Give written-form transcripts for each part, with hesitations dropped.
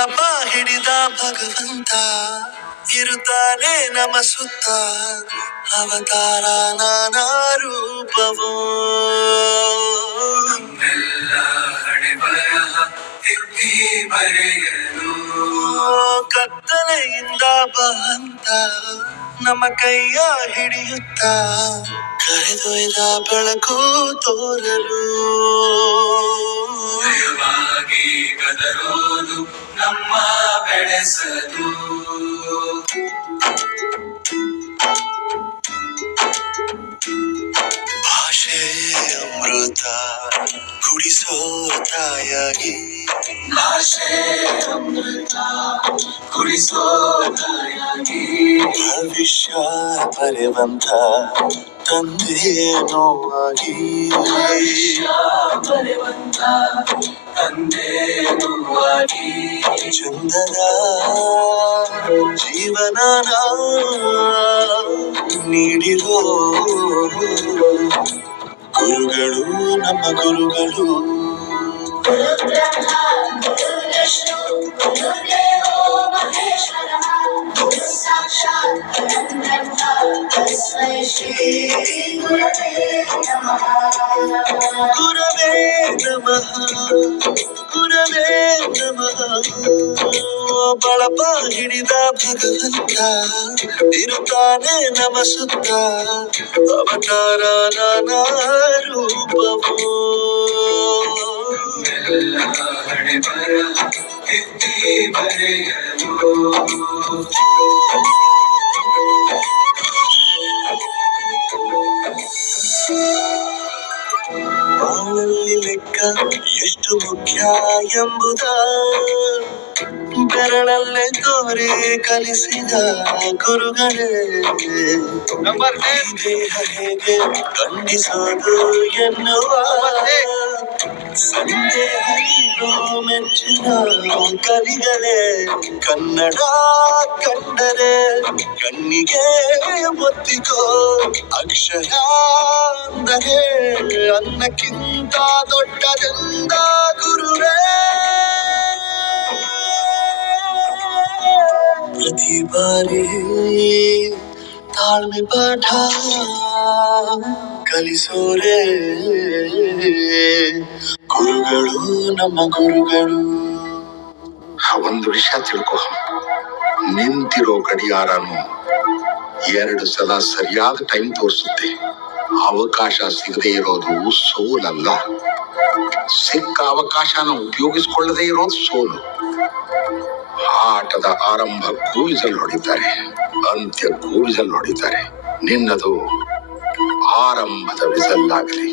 ಬಳಪ ಹಿಡಿದ ಭಗವಂತ ಇರುತ್ತಾನೆ ನಮ ಸುತ್ತ ಅವತಾರ ನಾನಾ ರೂಪವೋ ಎಲ್ಲ ಹಣೆ ಬರಹ ತಿದ್ದಿ ಬರೆಯಲು ಕತ್ತಲೆಯಿಂದ ಬಂತ ನಮ್ಮ ಕೈಯ ಹಿಡಿಯುತ್ತ ಕರೆದೊಯ್ದ ಬೆಳಕು ತೋರಲು ಭಯವಾಗಿ ಗದರೋದು ನಮ್ಮ ಬೆಳೆಸಲು ಭಾಷೆ ಅಮೃತ ಕುಡಿಸೋ ತಾಯಾಗಿ ಭಾಷೆ ಅಮೃತ ಕುಡಿಸೋ ತಾಯಾಗಿ ಭವಿಷ್ಯ ಬರೆವಂತ ತಂದೆ ನೋವಾಗಿ ಭವಿಷ್ಯ ಬರೆವಂತ ತಂದೆ ನೋವಾಗಿ ಚಂದದ ಜೀವನನ ನೀಡಿರೋ ಗುರುಗಳು ನಮ್ಮ ಗುರುಗಳು ಗುರವೇ ನಮಃ ಗುರವೇ ನಮಃ ಬಳಪ ಹಿಡಿದ ಭಗವಂತ ಇರುತ್ತಾನೆ ನಮ ಸುತ್ತ ಅವತಾರ ನಾನಾ ರೂಪವೋ ಹಣೆ ಬರಹ ತಿದ್ದಿ ಬರೆಯಲು ಬಾಳಲ್ಲಿ ಲೆಕ್ಕ ಎಷ್ಟು ಮುಖ್ಯ ಎಂಬುದ ಬೆರಳಲ್ಲೇ ತೋರಿ ಕಲಿಸಿದ ಗುರುಗಳೇ ದೇಹ ಹೇಗೆ ಖಂಡಿಸೋದು ಎನ್ನುವ ಸಂದೇಹ ಇರೋ ಮೆಚ್ಚಿನ ಕಲಿಗಳೇ ಕನ್ನಡ ಕಂಡರೆ ಕಣ್ಣಿಗೆ ಒತ್ತಿಕೋ ಅಕ್ಷರ ಅಂದರೆ ಅನ್ನಕ್ಕಿಂತ ದೊಡ್ಡದೆಂದ ಗುರುವೇ ಪ್ರತಿ ಬಾರಿ ತಾಳ್ಮೆ ಪಾಠ ಕಲಿಸೋರೆ ಗುರುಗಳು ನಮ್ಮ ಗುರುಗಳು ಒಂದು ವಿಷಯ ತಿಳ್ಕೊ, ನಿಂತಿರೋ ಗಡಿಯಾರನು 2 ಸಲ ಸರಿಯಾದ ಟೈಮ್ ತೋರಿಸುತ್ತೆ. ಅವಕಾಶ ಸಿಗದೆ ಇರೋದು ಸೋಲಲ್ಲ, ಸಿಕ್ಕ ಅವಕಾಶನ ಉಪಯೋಗಿಸ್ಕೊಳ್ಳದೆ ಇರೋದು ಸೋಲು. ಆಟದ ಆರಂಭಕ್ಕೂ ವಿಸಲ್ ಹೊಡಿತಾರೆ, ಅಂತ್ಯಕ್ಕೂ ವಿಸಲ್ ಹೊಡಿತಾರೆ. ನಿನ್ನದು ಆರಂಭದ ವಿಸಲ್ ಆಗಲಿ.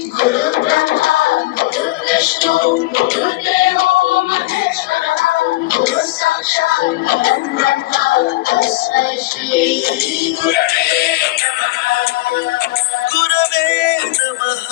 ಗುರವೇ ನಮಃ